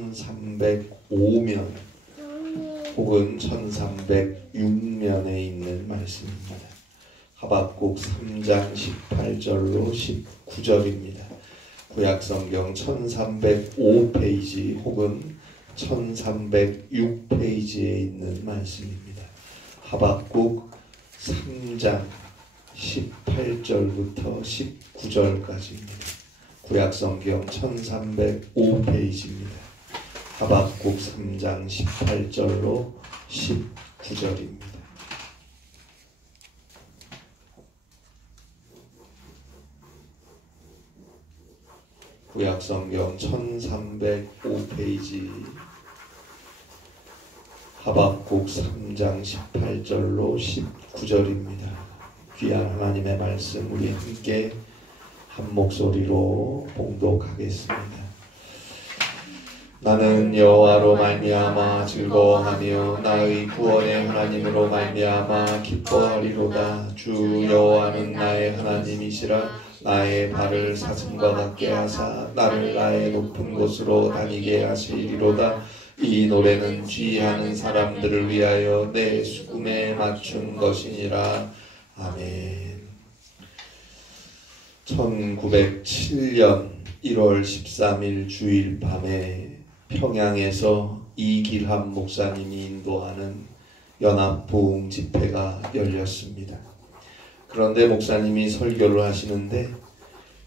1305면 혹은 1306면에 있는 말씀입니다. 하박국 3장 18절로 19절입니다. 구약성경 1305페이지 혹은 1306페이지에 있는 말씀입니다. 하박국 3장 18절부터 19절까지입니다. 구약성경 1305페이지입니다. 하박국 3장 18절로 19절입니다. 구약성경 1305페이지 하박국 3장 18절로 19절입니다. 귀한 하나님의 말씀 우리 함께 한 목소리로 봉독하겠습니다. 나는 여호와로 말미암아 즐거워하며 나의 구원의 하나님으로 말미암아 기뻐하리로다. 주 여호와는 나의 하나님이시라. 나의 발을 사슴과 같게 하사 나를 나의 높은 곳으로 다니게 하시리로다. 이 노래는 지혜하는 사람들을 위하여 내 수금에 맞춘 것이니라. 아멘. 1907년 1월 13일 주일 밤에 평양에서 이길함 목사님이 인도하는 연합부흥 집회가 열렸습니다. 그런데 목사님이 설교를 하시는데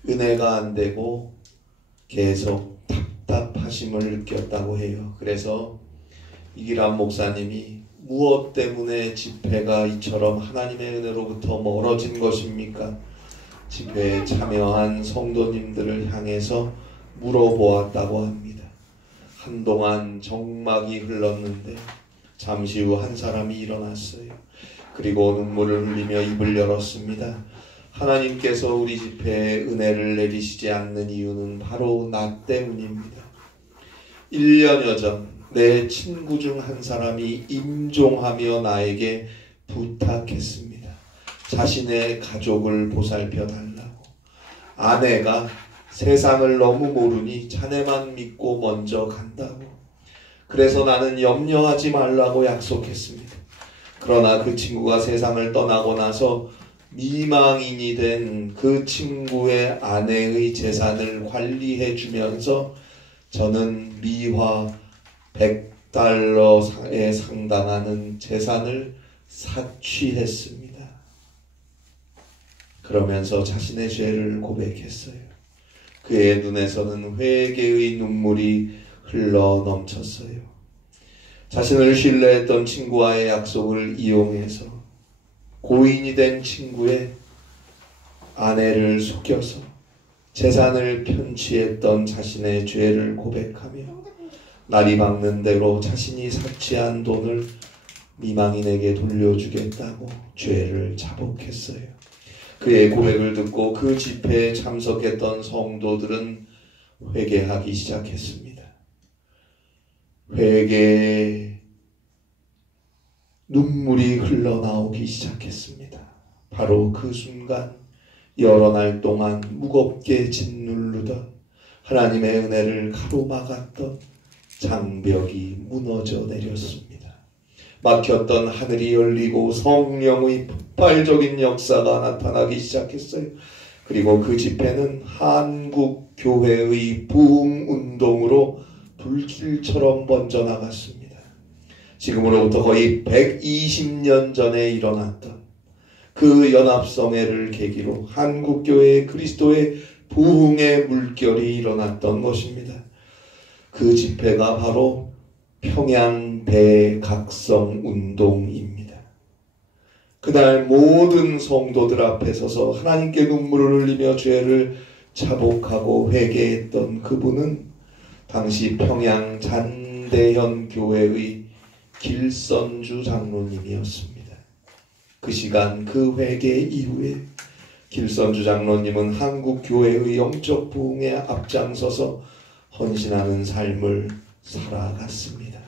은혜가 안 되고 계속 답답하심을 느꼈다고 해요. 그래서 이길함 목사님이 무엇 때문에 집회가 이처럼 하나님의 은혜로부터 멀어진 것입니까? 집회에 참여한 성도님들을 향해서 물어보았다고 합니다. 한동안 정막이 흘렀는데 잠시 후 한 사람이 일어났어요. 그리고 눈물을 흘리며 입을 열었습니다. 하나님께서 우리 집회에 은혜를 내리시지 않는 이유는 바로 나 때문입니다. 1년여 전 내 친구 중 한 사람이 임종하며 나에게 부탁했습니다. 자신의 가족을 보살펴 달라고. 아내가 세상을 너무 모르니 자네만 믿고 먼저 간다고. 그래서 나는 염려하지 말라고 약속했습니다. 그러나 그 친구가 세상을 떠나고 나서 미망인이 된 그 친구의 아내의 재산을 관리해 주면서 저는 미화 100달러에 상당하는 재산을 사취했습니다. 그러면서 자신의 죄를 고백했어요. 그의 눈에서는 회개의 눈물이 흘러 넘쳤어요. 자신을 신뢰했던 친구와의 약속을 이용해서 고인이 된 친구의 아내를 속여서 재산을 편취했던 자신의 죄를 고백하며 날이 밝는 대로 자신이 사치한 돈을 미망인에게 돌려주겠다고 죄를 자복했어요. 그의 고백을 듣고 그 집회에 참석했던 성도들은 회개하기 시작했습니다. 회개의 눈물이 흘러나오기 시작했습니다. 바로 그 순간 여러 날 동안 무겁게 짓누르던 하나님의 은혜를 가로막았던 장벽이 무너져 내렸습니다. 막혔던 하늘이 열리고 성령의 폭발적인 역사가 나타나기 시작했어요. 그리고 그 집회는 한국 교회의 부흥운동으로 불길처럼 번져나갔습니다. 지금으로부터 거의 120년 전에 일어났던 그 연합성회를 계기로 한국교회의 그리스도의 부흥의 물결이 일어났던 것입니다. 그 집회가 바로 평양 대각성운동입니다. 그날 모든 성도들 앞에 서서 하나님께 눈물을 흘리며 죄를 자복하고 회개했던 그분은 당시 평양 잔대현 교회의 길선주 장로님이었습니다. 그 시간 그 회개 이후에 길선주 장로님은 한국 교회의 영적 부흥에 앞장서서 헌신하는 삶을 살아갔습니다.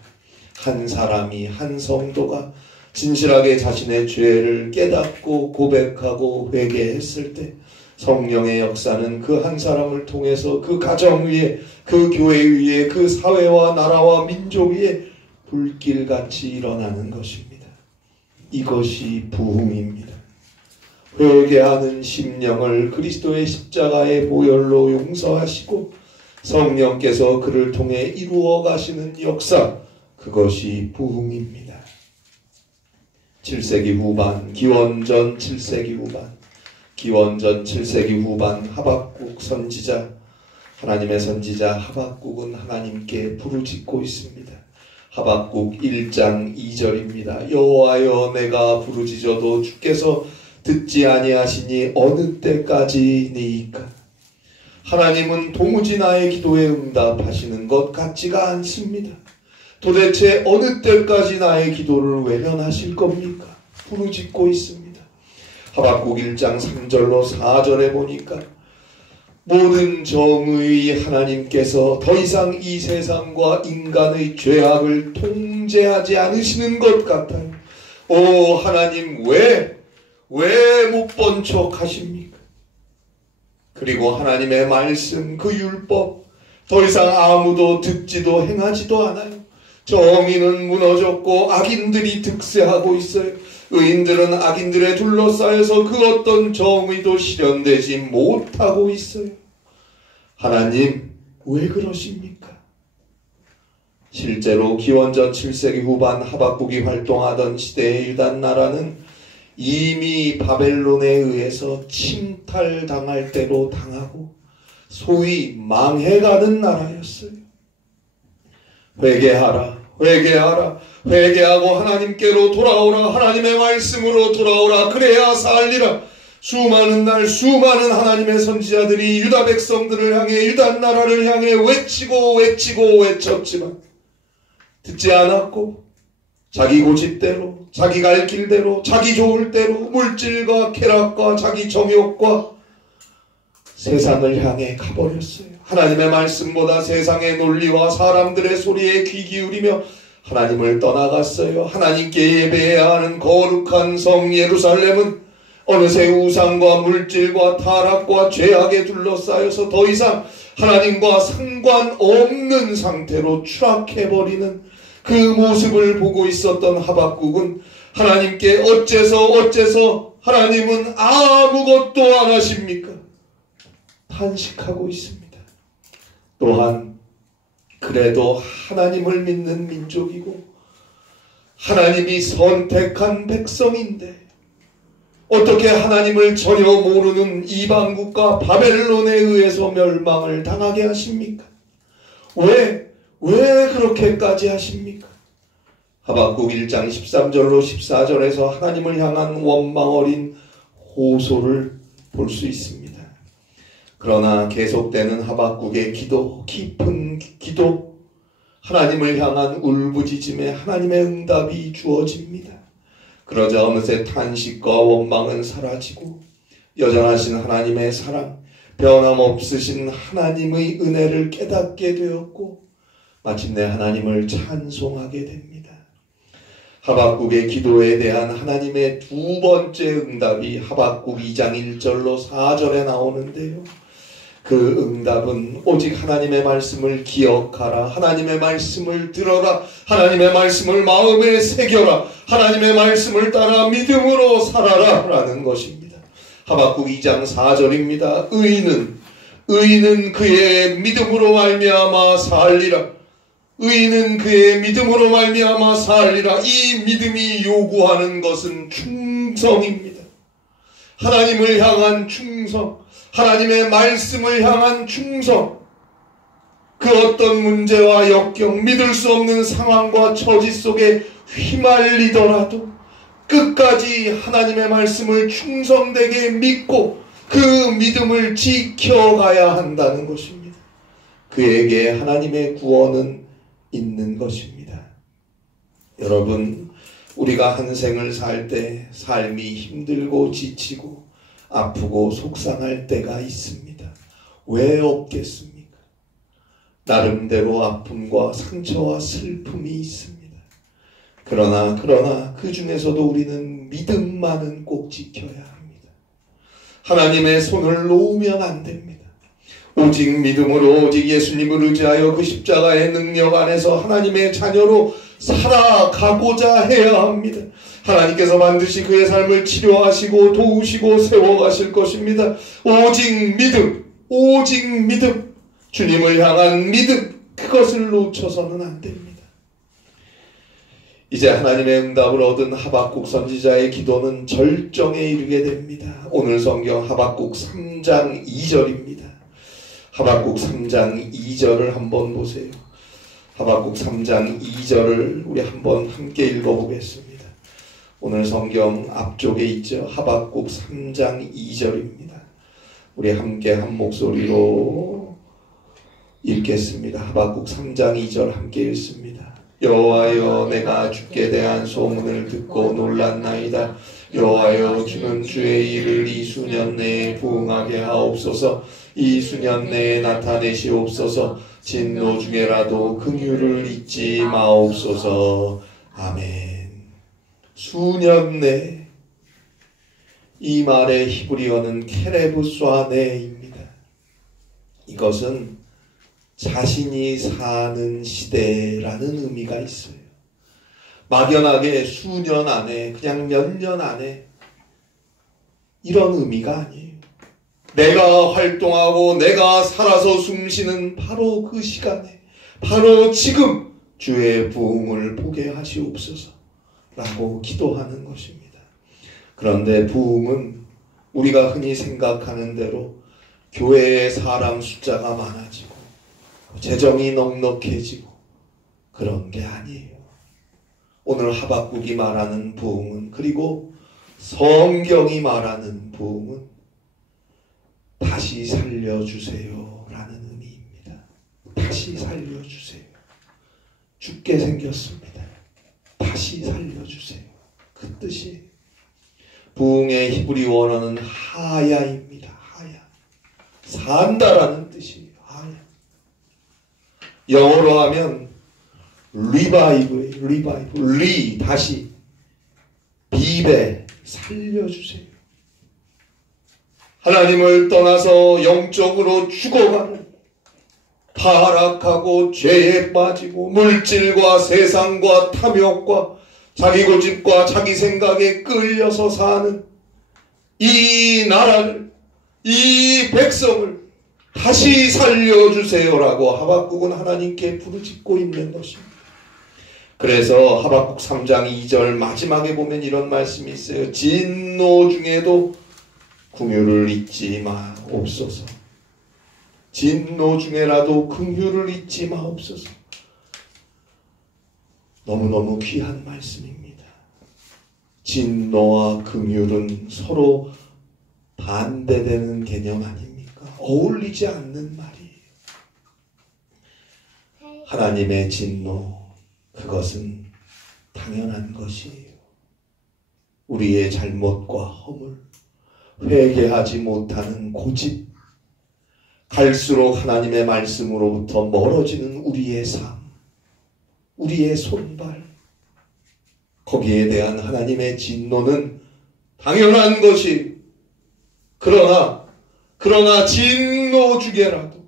한 사람이, 한 성도가 진실하게 자신의 죄를 깨닫고 고백하고 회개했을 때 성령의 역사는 그 한 사람을 통해서 그 가정 위에, 그 교회 위에, 그 사회와 나라와 민족 위에 불길같이 일어나는 것입니다. 이것이 부흥입니다. 회개하는 심령을 그리스도의 십자가의 보혈로 용서하시고 성령께서 그를 통해 이루어 가시는 역사, 그것이 부흥입니다. 7세기 후반, 기원전 7세기 후반 하박국 선지자, 하나님의 선지자 하박국은 하나님께 부르짖고 있습니다. 하박국 1장 2절입니다. 여호와여, 내가 부르짖어도 주께서 듣지 아니하시니 어느 때까지니이까. 하나님은 도무지 나의 기도에 응답하시는 것 같지가 않습니다. 도대체 어느 때까지 나의 기도를 외면하실 겁니까? 부르짖고 있습니다. 하박국 1장 3절로 4절에 보니까 모든 정의 하나님께서 더 이상 이 세상과 인간의 죄악을 통제하지 않으시는 것 같아요. 오 하나님, 왜 못 본 척 하십니까? 그리고 하나님의 말씀, 그 율법 더 이상 아무도 듣지도 행하지도 않아요. 정의는 무너졌고 악인들이 득세하고 있어요. 의인들은 악인들에 둘러싸여서 그 어떤 정의도 실현되지 못하고 있어요. 하나님, 왜 그러십니까? 실제로 기원전 7세기 후반 하박국이 활동하던 시대의 유다 나라는 이미 바벨론에 의해서 침탈당할 대로 당하고 소위 망해가는 나라였어요. 회개하라, 회개하고 하나님께로 돌아오라, 하나님의 말씀으로 돌아오라, 그래야 살리라. 수많은 날 수많은 하나님의 선지자들이 유다 백성들을 향해, 유다 나라를 향해 외쳤지만 듣지 않았고 자기 고집대로, 자기 갈 길대로, 자기 좋을 대로 물질과 쾌락과 자기 정욕과 세상을 향해 가버렸어요. 하나님의 말씀보다 세상의 논리와 사람들의 소리에 귀 기울이며 하나님을 떠나갔어요. 하나님께 예배해야 하는 거룩한 성 예루살렘은 어느새 우상과 물질과 타락과 죄악에 둘러싸여서 더 이상 하나님과 상관없는 상태로 추락해버리는 그 모습을 보고 있었던 하박국은 하나님께 어째서 하나님은 아무것도 안 하십니까? 탄식하고 있습니다. 또한 그래도 하나님을 믿는 민족이고 하나님이 선택한 백성인데 어떻게 하나님을 전혀 모르는 이방국가 바벨론에 의해서 멸망을 당하게 하십니까? 왜 그렇게까지 하십니까? 하박국 1장 13절로 14절에서 하나님을 향한 원망 어린 호소를 볼 수 있습니다. 그러나 계속되는 하박국의 기도, 깊은 기도, 하나님을 향한 울부짖음에 하나님의 응답이 주어집니다. 그러자 어느새 탄식과 원망은 사라지고 여전하신 하나님의 사랑, 변함없으신 하나님의 은혜를 깨닫게 되었고 마침내 하나님을 찬송하게 됩니다. 하박국의 기도에 대한 하나님의 두 번째 응답이 하박국 2장 1절로 4절에 나오는데요. 그 응답은 오직 하나님의 말씀을 기억하라, 하나님의 말씀을 들어라, 하나님의 말씀을 마음에 새겨라, 하나님의 말씀을 따라 믿음으로 살아라 라는 것입니다. 하박국 2장 4절입니다. 의인은 그의 믿음으로 말미암아 살리라. 의인은 그의 믿음으로 말미암아 살리라. 이 믿음이 요구하는 것은 충성입니다. 하나님을 향한 충성, 하나님의 말씀을 향한 충성, 그 어떤 문제와 역경, 믿을 수 없는 상황과 처지 속에 휘말리더라도 끝까지 하나님의 말씀을 충성되게 믿고 그 믿음을 지켜가야 한다는 것입니다. 그에게 하나님의 구원은 있는 것입니다. 여러분, 우리가 한 생을 살 때 삶이 힘들고 지치고 아프고 속상할 때가 있습니다. 왜 없겠습니까? 나름대로 아픔과 상처와 슬픔이 있습니다. 그러나 그 중에서도 우리는 믿음만은 꼭 지켜야 합니다. 하나님의 손을 놓으면 안 됩니다. 오직 믿음으로 오직 예수님을 의지하여 그 십자가의 능력 안에서 하나님의 자녀로 살아가고자 해야 합니다. 하나님께서 반드시 그의 삶을 치료하시고 도우시고 세워가실 것입니다. 오직 믿음, 오직 믿음, 주님을 향한 믿음, 그것을 놓쳐서는 안 됩니다. 이제 하나님의 응답을 얻은 하박국 선지자의 기도는 절정에 이르게 됩니다. 오늘 성경 하박국 3장 2절입니다. 하박국 3장 2절을 한번 보세요. 하박국 3장 2절을 우리 한번 함께 읽어보겠습니다. 오늘 성경 앞쪽에 있죠. 하박국 3장 2절입니다. 우리 함께 한 목소리로 읽겠습니다. 하박국 3장 2절 함께 읽습니다. 여호와여, 내가 주께 대한 소문을 듣고 놀랐나이다. 여호와여, 주는 주의 일을 이 수년 내에 부응하게 하옵소서. 이 수년 내에 나타내시옵소서. 진노 중에라도 긍휼을 잊지 마옵소서. 아멘. 수년 내, 이 말의 히브리어는 케레브스와네입니다. 이것은 자신이 사는 시대라는 의미가 있어요. 막연하게 수년 안에, 그냥 몇 년 안에, 이런 의미가 아니에요. 내가 활동하고 내가 살아서 숨쉬는 바로 그 시간에, 바로 지금 주의 부흥을 보게 하시옵소서 라고 기도하는 것입니다. 그런데 부흥은 우리가 흔히 생각하는 대로 교회의 사람 숫자가 많아지고 재정이 넉넉해지고 그런 게 아니에요. 오늘 하박국이 말하는 부흥은, 그리고 성경이 말하는 부흥은 다시 살려주세요 라는 의미입니다. 다시 살려주세요. 죽게 생겼습니다. 다시 살려주세요. 그 뜻이에요. 부흥의 히브리 원어는 하야입니다. 하야. 산다라는 뜻이에요. 하야. 영어로 하면 리바이브예요. 리바이브. 리, 다시. 비베, 살려주세요. 하나님을 떠나서 영적으로 죽어가는, 타락하고 죄에 빠지고 물질과 세상과 탐욕과 자기 고집과 자기 생각에 끌려서 사는 이 나라를, 이 백성을 다시 살려주세요라고 하박국은 하나님께 부르짖고 있는 것입니다. 그래서 하박국 3장 2절 마지막에 보면 이런 말씀이 있어요. 진노 중에도 긍휼을 잊지 마옵소서. 진노 중에라도 긍휼을 잊지 마옵소서. 너무너무 귀한 말씀입니다. 진노와 긍휼은 서로 반대되는 개념 아닙니까? 어울리지 않는 말이에요. 하나님의 진노, 그것은 당연한 것이에요. 우리의 잘못과 허물, 회개하지 못하는 고집, 갈수록 하나님의 말씀으로부터 멀어지는 우리의 삶, 우리의 손발, 거기에 대한 하나님의 진노는 당연한 것이, 그러나 진노 중에라도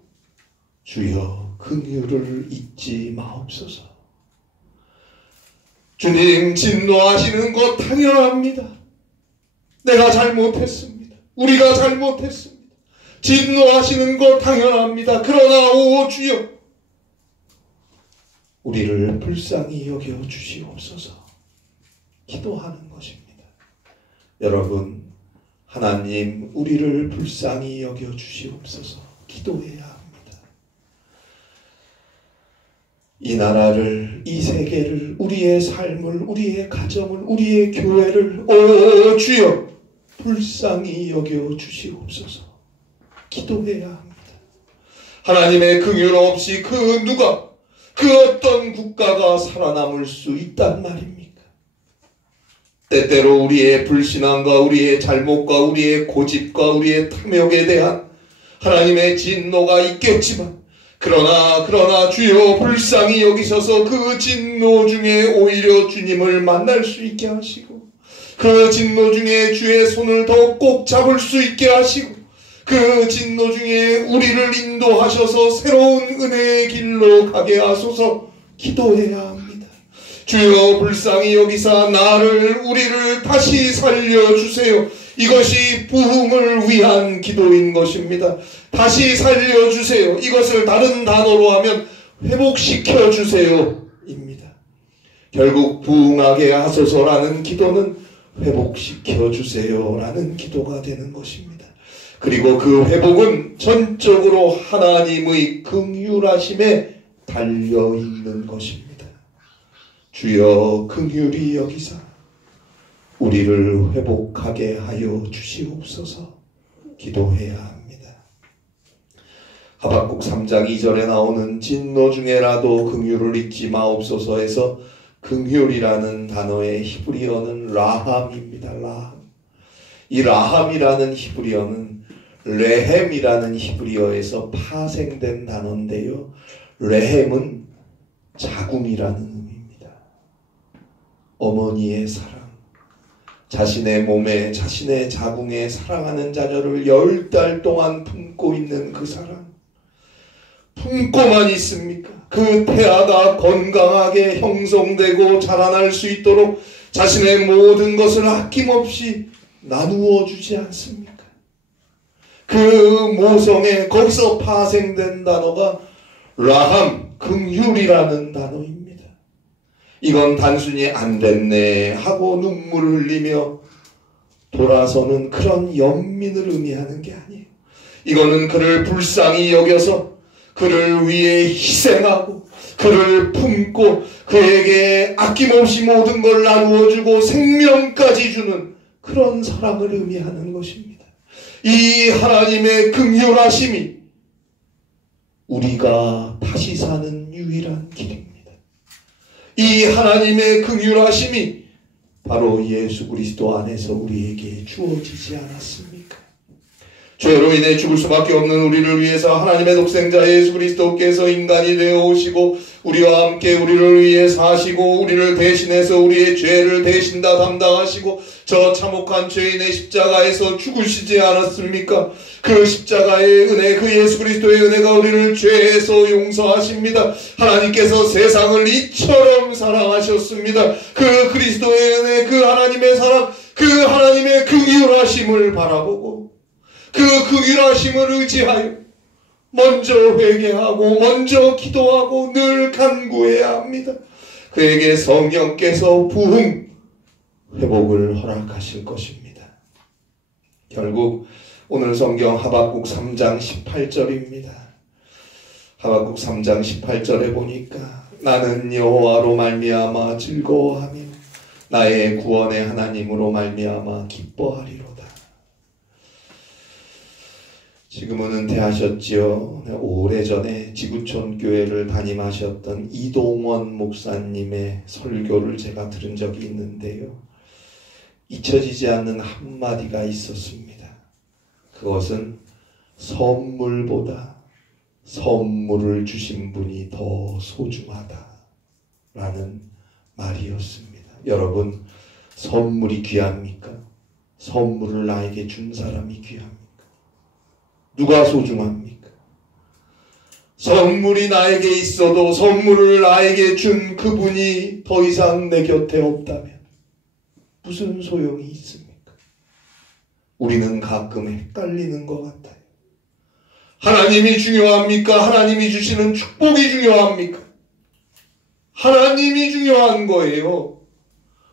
주여 긍휼을 잊지 마옵소서. 주님, 진노하시는 것 당연합니다. 내가 잘못했습니다. 우리가 잘못했습니다. 진노하시는 것 당연합니다. 그러나 오 주여, 우리를 불쌍히 여겨 주시옵소서 기도하는 것입니다. 여러분, 하나님 우리를 불쌍히 여겨 주시옵소서 기도해야 합니다. 이 나라를, 이 세계를, 우리의 삶을, 우리의 가정을, 우리의 교회를 오 주여 불쌍히 여겨 주시옵소서 기도해야 합니다. 하나님의 긍휼 없이 그 어떤 국가가 살아남을 수 있단 말입니까? 때때로 우리의 불신앙과 우리의 잘못과 우리의 고집과 우리의 탐욕에 대한 하나님의 진노가 있겠지만, 그러나 주여 불쌍히 여기셔서 그 진노 중에 오히려 주님을 만날 수 있게 하시고 그 진노 중에 주의 손을 더 꼭 잡을 수 있게 하시고 그 진노 중에 우리를 인도하셔서 새로운 은혜의 길로 가게 하소서 기도해야 합니다. 주여 불쌍히 여기사 우리를 다시 살려주세요. 이것이 부흥을 위한 기도인 것입니다. 다시 살려주세요. 이것을 다른 단어로 하면 회복시켜주세요 입니다. 결국 부흥하게 하소서라는 기도는 회복시켜주세요 라는 기도가 되는 것입니다. 그리고 그 회복은 전적으로 하나님의 긍휼하심에 달려있는 것입니다. 주여 긍휼히 여기사 우리를 회복하게 하여 주시옵소서 기도해야 합니다. 하박국 3장 2절에 나오는 진노 중에라도 긍휼을 잊지 마옵소서에서 긍휼이라는 단어의 히브리어는 라함입니다. 라함. 이 라함이라는 히브리어는 레헴이라는 히브리어에서 파생된 단어인데요. 레헴은 자궁이라는 의미입니다. 어머니의 사랑. 자신의 몸에 자신의 자궁에 사랑하는 자녀를 10달 동안 품고 있는 그 사랑. 품고만 있습니까? 그 태아가 건강하게 형성되고 자라날 수 있도록 자신의 모든 것을 아낌없이 나누어 주지 않습니까? 그 모성에 거기서 파생된 단어가 라함, 긍휼이라는 단어입니다. 이건 단순히 안 됐네 하고 눈물을 흘리며 돌아서는 그런 연민을 의미하는 게 아니에요. 이거는 그를 불쌍히 여겨서 그를 위해 희생하고 그를 품고 그에게 아낌없이 모든 걸 나누어주고 생명까지 주는 그런 사랑을 의미하는 것입니다. 이 하나님의 긍휼하심이 우리가 다시 사는 유일한 길입니다. 이 하나님의 긍휼하심이 바로 예수 그리스도 안에서 우리에게 주어지지 않았습니까? 죄로 인해 죽을 수밖에 없는 우리를 위해서 하나님의 독생자 예수 그리스도께서 인간이 되어 오시고 우리와 함께 우리를 위해 사시고 우리를 대신해서 우리의 죄를 대신 다 담당하시고 저 참혹한 죄인의 십자가에서 죽으시지 않았습니까? 그 십자가의 은혜, 그 예수 그리스도의 은혜가 우리를 죄에서 용서하십니다. 하나님께서 세상을 이처럼 사랑하셨습니다. 그 그리스도의 은혜, 그 하나님의 사랑, 그 하나님의 긍휼하심을 바라보고 그 긍휼하심을 의지하여 먼저 회개하고 먼저 기도하고 늘 간구해야 합니다. 그에게 성령께서 부흥, 회복을 허락하실 것입니다. 결국 오늘 성경 하박국 3장 18절입니다. 하박국 3장 18절에 보니까 나는 여호와로 말미암아 즐거워하며 나의 구원의 하나님으로 말미암아 기뻐하리로다. 지금은 은퇴하셨지요. 오래전에 지구촌 교회를 담임하셨던 이동원 목사님의 설교를 제가 들은 적이 있는데요. 잊혀지지 않는 한마디가 있었습니다. 그것은 선물보다 선물을 주신 분이 더 소중하다라는 말이었습니다. 여러분, 선물이 귀합니까? 선물을 나에게 준 사람이 귀합니까? 누가 소중합니까? 선물이 나에게 있어도 선물을 나에게 준 그분이 더 이상 내 곁에 없다면 무슨 소용이 있습니까? 우리는 가끔 헷갈리는 것 같아요. 하나님이 중요합니까? 하나님이 주시는 축복이 중요합니까? 하나님이 중요한 거예요.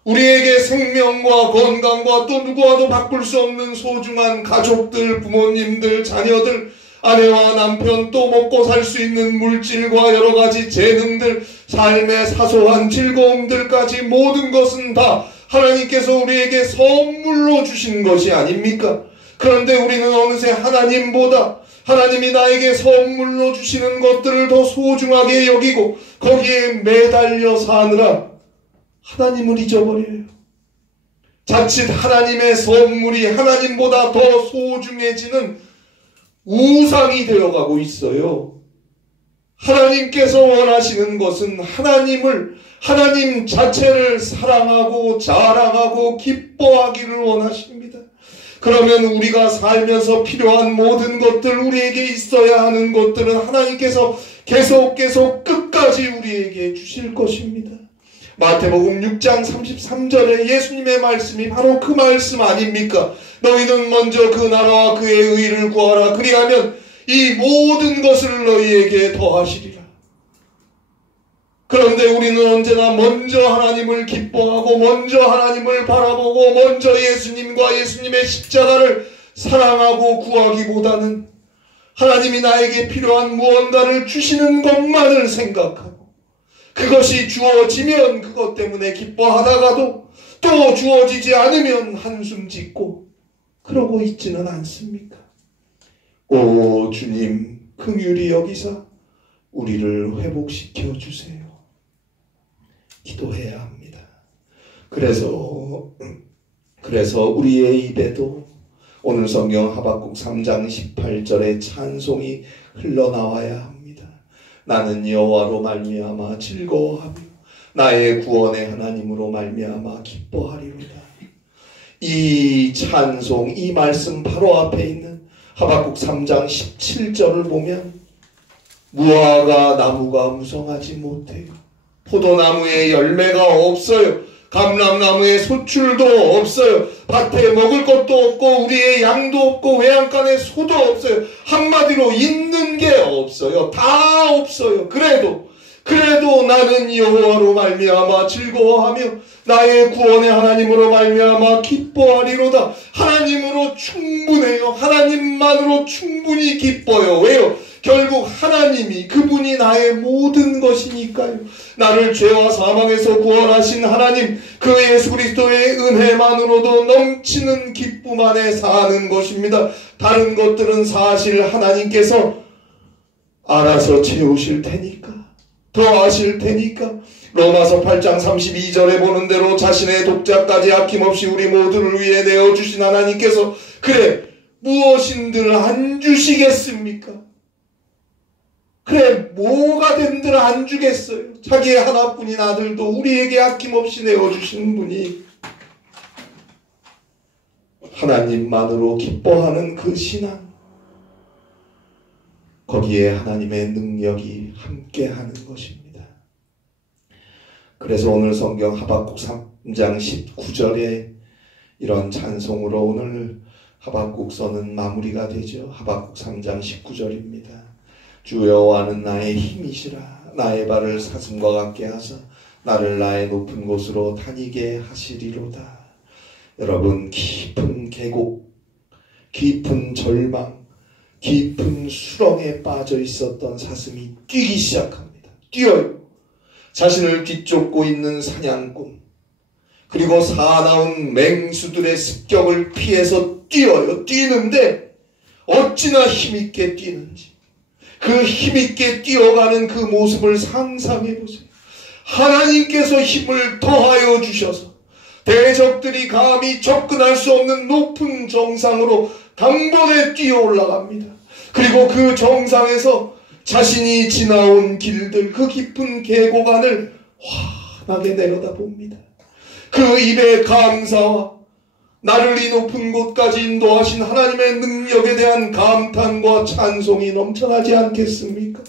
우리에게 생명과 건강과 또 누구와도 바꿀 수 없는 소중한 가족들, 부모님들, 자녀들, 아내와 남편, 또 먹고 살 수 있는 물질과 여러 가지 재능들, 삶의 사소한 즐거움들까지 모든 것은 다 하나님께서 우리에게 선물로 주신 것이 아닙니까? 그런데 우리는 어느새 하나님보다 하나님이 나에게 선물로 주시는 것들을 더 소중하게 여기고 거기에 매달려 사느라 하나님을 잊어버려요. 자칫 하나님의 선물이 하나님보다 더 소중해지는 우상이 되어가고 있어요. 하나님께서 원하시는 것은 하나님 자체를 사랑하고 자랑하고 기뻐하기를 원하십니다. 그러면 우리가 살면서 필요한 모든 것들, 우리에게 있어야 하는 것들은 하나님께서 계속 끝까지 우리에게 주실 것입니다. 마태복음 6장 33절에 예수님의 말씀이 바로 그 말씀 아닙니까? 너희는 먼저 그 나라와 그의 의를 구하라. 그리하면 이 모든 것을 너희에게 더하시리라. 그런데 우리는 언제나 먼저 하나님을 기뻐하고 먼저 하나님을 바라보고 먼저 예수님과 예수님의 십자가를 사랑하고 구하기보다는 하나님이 나에게 필요한 무언가를 주시는 것만을 생각하고 그것이 주어지면 그것 때문에 기뻐하다가도 또 주어지지 않으면 한숨 짓고 그러고 있지는 않습니까? 오 주님, 긍휼히 여기사 우리를 회복시켜 주세요. 기도해야 합니다. 그래서 우리의 입에도 오늘 성경 하박국 3장 18절의 찬송이 흘러나와야 합니다. 나는 여호와로 말미암아 즐거워하며 나의 구원의 하나님으로 말미암아 기뻐하리로다. 이 찬송, 이 말씀 바로 앞에 있는 하박국 3장 17절을 보면 무화과 나무가 무성하지 못해요. 포도나무에 열매가 없어요. 감람나무에 소출도 없어요. 밭에 먹을 것도 없고 우리의 양도 없고 외양간에 소도 없어요. 한마디로 있는 게 없어요. 다 없어요. 그래도 나는 여호와로 말미암아 즐거워하며 나의 구원의 하나님으로 말미암아 기뻐하리로다. 하나님으로 충분해요. 하나님만으로 충분히 기뻐요. 왜요? 결국 하나님이, 그분이 나의 모든 것이니까요. 나를 죄와 사망에서 구원하신 하나님, 그 예수 그리스도의 은혜만으로도 넘치는 기쁨 안에 사는 것입니다. 다른 것들은 사실 하나님께서 알아서 채우실 테니까, 더 하실 테니까. 로마서 8장 32절에 보는 대로 자신의 독자까지 아낌없이 우리 모두를 위해 내어주신 하나님께서 그래 무엇인들 안 주시겠습니까? 그래 뭐가 된들 안 주겠어요. 자기의 하나뿐인 아들도 우리에게 아낌없이 내어주시는 분이 하나님만으로 기뻐하는 그 신앙, 거기에 하나님의 능력이 함께하는 것입니다. 그래서 오늘 성경 하박국 3장 19절에 이런 찬송으로 오늘 하박국서는 마무리가 되죠. 하박국 3장 19절입니다. 주 여호와는 나의 힘이시라. 나의 발을 사슴과 같게 하사 나를 나의 높은 곳으로 다니게 하시리로다. 여러분, 깊은 계곡, 깊은 절망, 깊은 수렁에 빠져 있었던 사슴이 뛰기 시작합니다. 뛰어요. 자신을 뒤쫓고 있는 사냥꾼, 그리고 사나운 맹수들의 습격을 피해서 뛰어요. 뛰는데 어찌나 힘있게 뛰는지. 그 힘있게 뛰어가는 그 모습을 상상해 보세요. 하나님께서 힘을 더하여 주셔서 대적들이 감히 접근할 수 없는 높은 정상으로 단번에 뛰어 올라갑니다. 그리고 그 정상에서 자신이 지나온 길들, 그 깊은 계곡 안을 환하게 내려다봅니다. 그 입에 감사와 나를 이 높은 곳까지 인도하신 하나님의 능력에 대한 감탄과 찬송이 넘쳐나지 않겠습니까?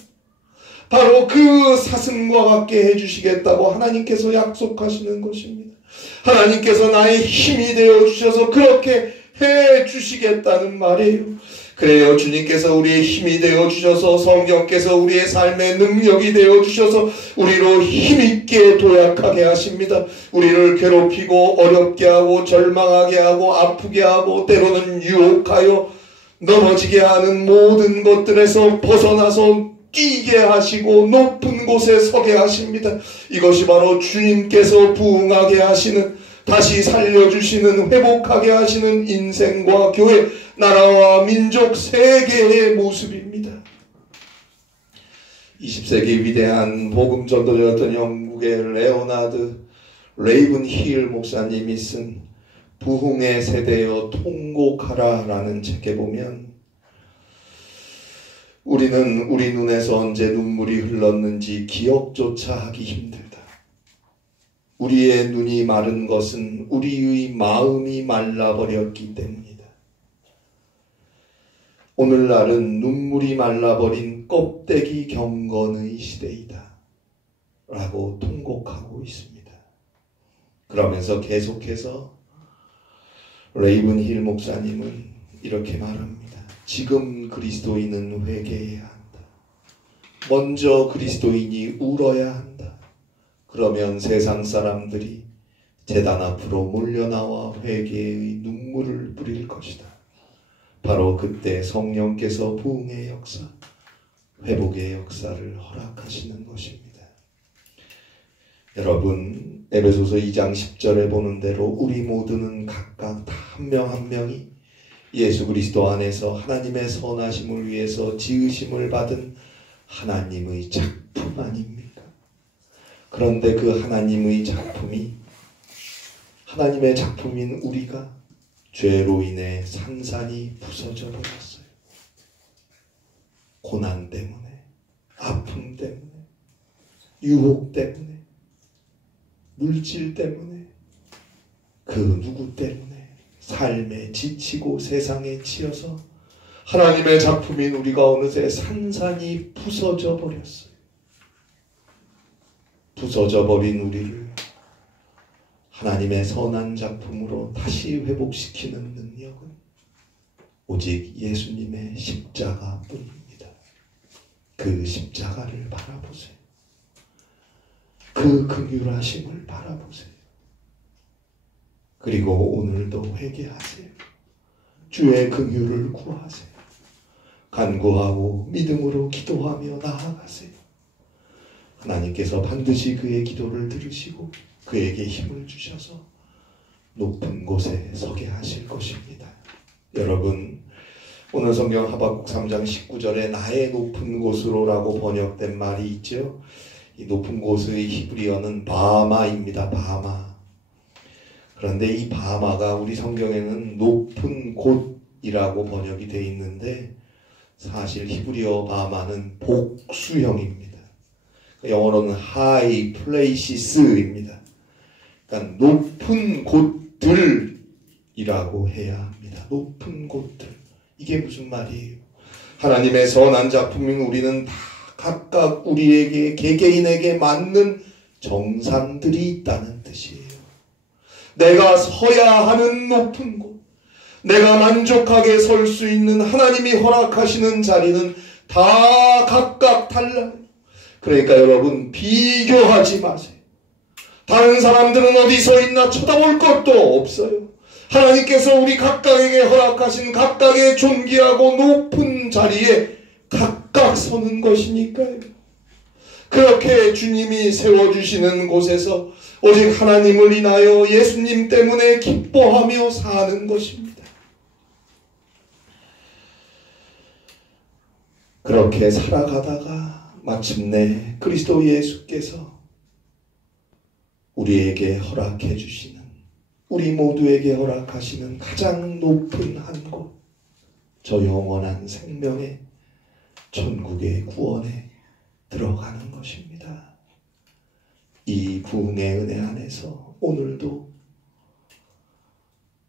바로 그 사슴과 같게 해주시겠다고 하나님께서 약속하시는 것입니다. 하나님께서 나의 힘이 되어주셔서 그렇게 해주시겠다는 말이에요. 그래요. 주님께서 우리의 힘이 되어주셔서, 성령께서 우리의 삶의 능력이 되어주셔서 우리로 힘있게 도약하게 하십니다. 우리를 괴롭히고 어렵게 하고 절망하게 하고 아프게 하고 때로는 유혹하여 넘어지게 하는 모든 것들에서 벗어나서 뛰게 하시고 높은 곳에 서게 하십니다. 이것이 바로 주님께서 부흥하게 하시는, 다시 살려주시는, 회복하게 하시는 인생과 교회, 나라와 민족, 세계의 모습입니다. 20세기 위대한 복음 전도자였던 영국의 레오나드 레이븐힐 목사님이 쓴 부흥의 세대여 통곡하라 라는 책에 보면 우리는 우리 눈에서 언제 눈물이 흘렀는지 기억조차 하기 힘들다. 우리의 눈이 마른 것은 우리의 마음이 말라버렸기 때문이다. 오늘날은 눈물이 말라버린 껍데기 경건의 시대이다. 라고 통곡하고 있습니다. 그러면서 계속해서 레이븐힐 목사님은 이렇게 말합니다. 지금 그리스도인은 회개해야 한다. 먼저 그리스도인이 울어야 한다. 그러면 세상 사람들이 제단 앞으로 몰려나와 회개의 눈물을 뿌릴 것이다. 바로 그때 성령께서 부흥의 역사, 회복의 역사를 허락하시는 것입니다. 여러분, 에베소서 2장 10절에 보는 대로 우리 모두는 각각 다 한 명 한 명이 예수 그리스도 안에서 하나님의 선하심을 위해서 지으심을 받은 하나님의 작품 아닙니까? 그런데 그 하나님의 작품이, 하나님의 작품인 우리가 죄로 인해 산산이 부서져 버렸어요. 고난 때문에, 아픔 때문에, 유혹 때문에, 물질 때문에, 그 누구 때문에 삶에 지치고 세상에 치여서 하나님의 작품인 우리가 어느새 산산이 부서져 버렸어요. 부서져 버린 우리를 하나님의 선한 작품으로 다시 회복시키는 능력은 오직 예수님의 십자가뿐입니다. 그 십자가를 바라보세요. 그 긍휼하심을 바라보세요. 그리고 오늘도 회개하세요. 주의 긍휼을 구하세요. 간구하고 믿음으로 기도하며 나아가세요. 하나님께서 반드시 그의 기도를 들으시고 그에게 힘을 주셔서 높은 곳에 서게 하실 것입니다. 여러분, 오늘 성경 하박국 3장 19절에 나의 높은 곳으로라고 번역된 말이 있죠. 이 높은 곳의 히브리어는 바마입니다. 바마. 그런데 이 바마가 우리 성경에는 높은 곳이라고 번역이 되어 있는데 사실 히브리어 바마는 복수형입니다. 영어로는 high places입니다. 그러니까 높은 곳들이라고 해야 합니다. 높은 곳들. 이게 무슨 말이에요? 하나님의 선한 작품인 우리는 다 각각 우리에게 개개인에게 맞는 정상들이 있다는 뜻이에요. 내가 서야 하는 높은 곳, 내가 만족하게 설 수 있는 하나님이 허락하시는 자리는 다 각각 달라요. 그러니까 여러분, 비교하지 마세요. 다른 사람들은 어디 서 있나 쳐다볼 것도 없어요. 하나님께서 우리 각각에게 허락하신 각각의 존귀하고 높은 자리에 각각 서는 것이니까요. 그렇게 주님이 세워주시는 곳에서 오직 하나님을 인하여 예수님 때문에 기뻐하며 사는 것입니다. 그렇게 살아가다가 마침내 그리스도 예수께서 우리에게 허락해 주시는, 우리 모두에게 허락하시는 가장 높은 한 곳, 저 영원한 생명의 천국의 구원에 들어가는 것입니다. 이 부흥의 은혜 안에서 오늘도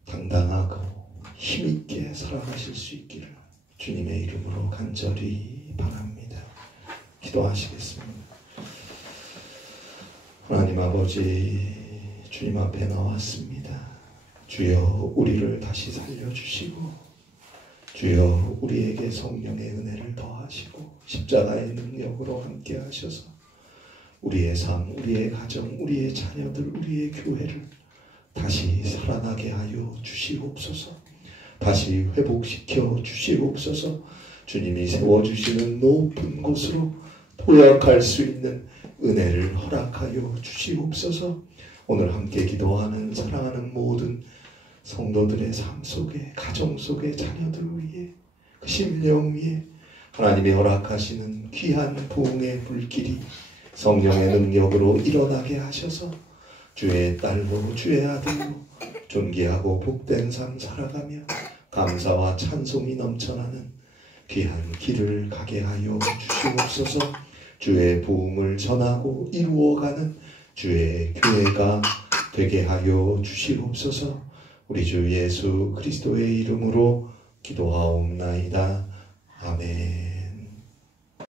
당당하고 힘있게 살아가실 수 있기를 주님의 이름으로 간절히 바랍니다. 기도하시겠습니다. 하나님 아버지, 주님 앞에 나왔습니다. 주여, 우리를 다시 살려주시고 주여, 우리에게 성령의 은혜를 더하시고 십자가의 능력으로 함께 하셔서 우리의 삶, 우리의 가정, 우리의 자녀들, 우리의 교회를 다시 살아나게 하여 주시옵소서. 다시 회복시켜 주시옵소서. 주님이 세워주시는 높은 곳으로 도약할 수 있는 은혜를 허락하여 주시옵소서. 오늘 함께 기도하는 사랑하는 모든 성도들의 삶 속에, 가정 속에, 자녀들 위에, 그 심령 위에 하나님이 허락하시는 귀한 부흥의 불길이 성령의 능력으로 일어나게 하셔서 주의 딸로, 주의 아들로 존귀하고 복된 삶 살아가며 감사와 찬송이 넘쳐나는 귀한 길을 가게 하여 주시옵소서. 주의 복음을 전하고 이루어가는 주의 교회가 되게 하여 주시옵소서. 우리 주 예수 그리스도의 이름으로 기도하옵나이다. 아멘.